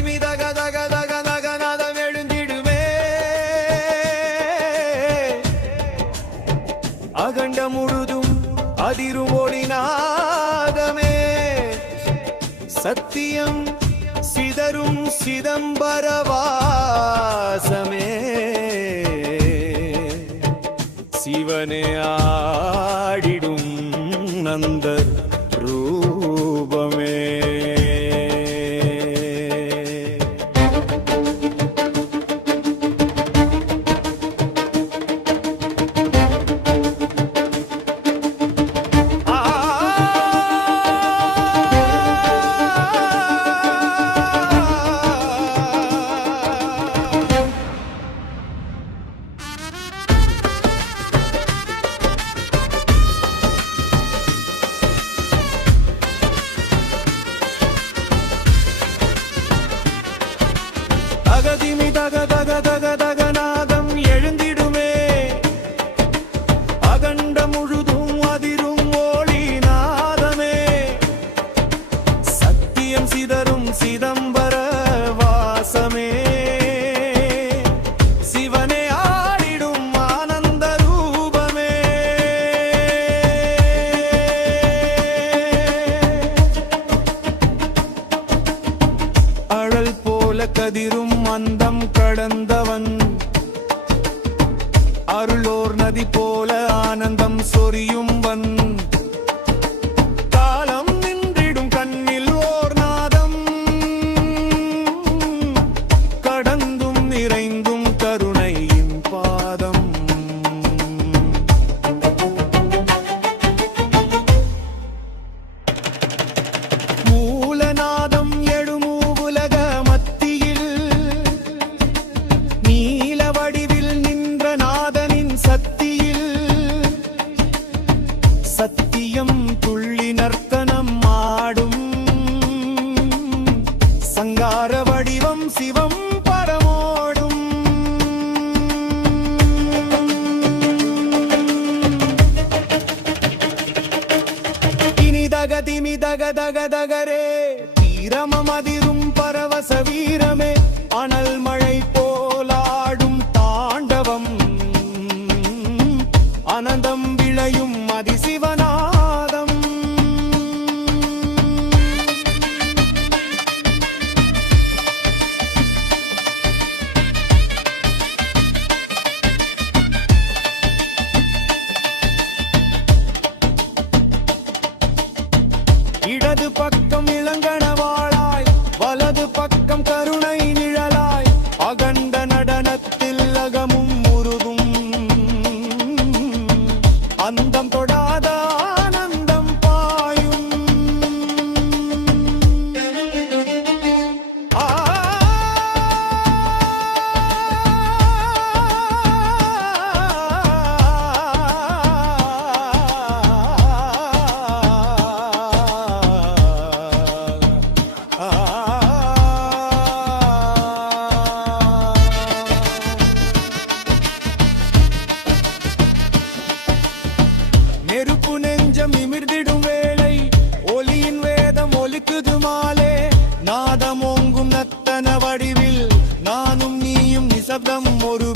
திமி தக தக தக தக நாதம் எழுந்திடுமே. அகண்ட முழுதும் அதிரும் ஒளிநாதமே சத்தியம் சிதறும் சிதம்பரவாசமே சிவனே ஆடிடும் நந்த ரூ அகண்ட முழுதும் அதிரும் ஓளி நாதமே. சத்தியம் சிதறும் சிதம்பர வாசமே. சிவனே ஆடிடும் ஆனந்த ரூபமே. அழல் போல கதிரும் அந்தம் கடந்தவன். அருளோர் நதி போல ஆனந்தம் சொரியும் வன் நர்த்தனம் ஆடும். சங்கார வடிவம் சிவம் பரமோடும். இனி தக தக தக தகரே நாதமோங்கும் நத்தன வடிவில் நானும் நீயும் நிசப்தம் ஒரு